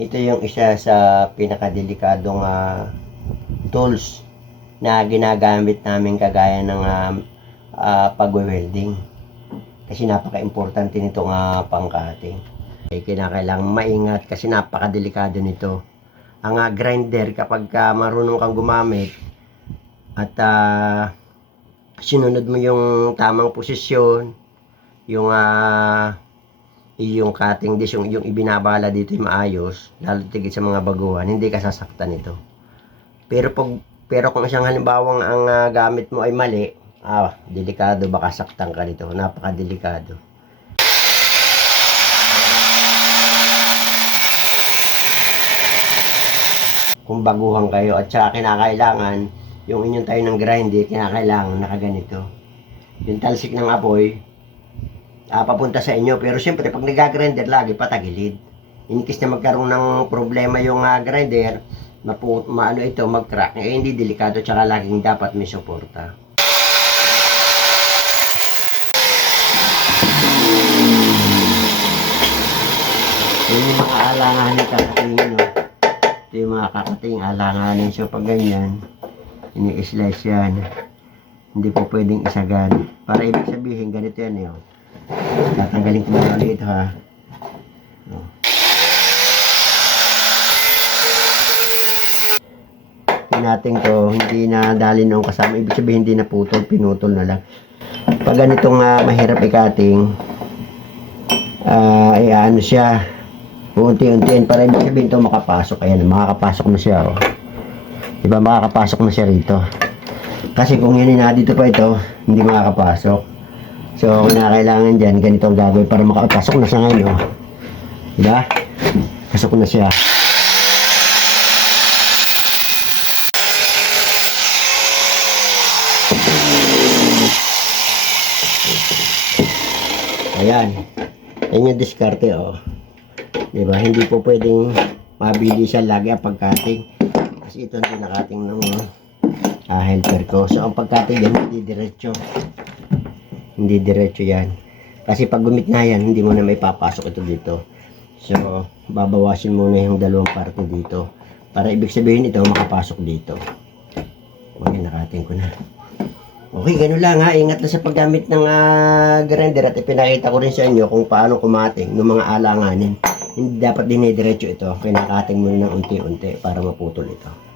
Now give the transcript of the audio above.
Ito yung isa sa pinakadelikadong ah, tools na ginagamit namin kagaya ng ah, ah, pagwe-welding. Kasi napaka-importante nitong uh, pang-cutting. Eh, kinakailangan maingat kasi napakadelikado nito. Ang ah, grinder kapag ka marunong kang gumamit at ah, sinunod mo yung tamang posisyon, yung ah, yung cutting disc, yung, yung ibinabala dito yung maayos, lalo tigit sa mga baguhan, hindi ka sasaktan nito. Pero pag pero kung isang halimbawang ang ah, gamit mo ay mali, ah, delikado baka saktan ka nito. Napakadelikado. Kung baguhan kayo at saka kinakailangan yung inyong tayo ng grinder, kinakailangan nakaganito. Yung talsik ng apoy, ah, papunta sa inyo. Pero siyempre, pag nag-grinder, lagi patagilid. In case na magkaroon ng problema yung ah, grinder, mapu maano ito, mag-crack, eh, hindi delikado, tsaka laging dapat may suporta. Yun yung mga alanganin kakatingin, no? Ito yung mga kakating alanganin. So, pag ganyan, ini-slice yan. Hindi po pwedeng isagan. Para ibig sabihin, ganito yan, yun. Tatanggalin ko muna ulit, ha? No. natin to hindi na dali nung kasama ibig sabihin hindi na putol pinutol na lang pag ganitong ah, mahirap ikating ah ay ano siya unti-untiin para ibig sabihin to makapasok ayan makakapasok na siya oh. diba makakapasok na siya rito kasi kung yun na dito pa ito hindi makakapasok so kinakailangan dyan ganito ang gagawin para makapasok na siya ngayon oh. diba pasok na siya Ayan. Yan yung diskarte, oh. Di ba? Hindi po pwedeng mabili siya lagi ang pagkating. Kasi ito ang pinakating ng ah, helper ko. So, ang pagkating yan, hindi diretso. Hindi diretso yan. Kasi pag gumit na yan, hindi mo na may papasok ito dito. So, babawasin muna yung dalawang parte dito. Para ibig sabihin ito, makapasok dito. Okay, nakating ko na. Okay, ganun lang ha. Ingat lang sa paggamit ng ah, grinder at ipinakita ko rin sa inyo kung paano kumating ng mga alanganin. Hindi dapat dinidiretso ito. Kinakating mo ng unti-unti para maputol ito.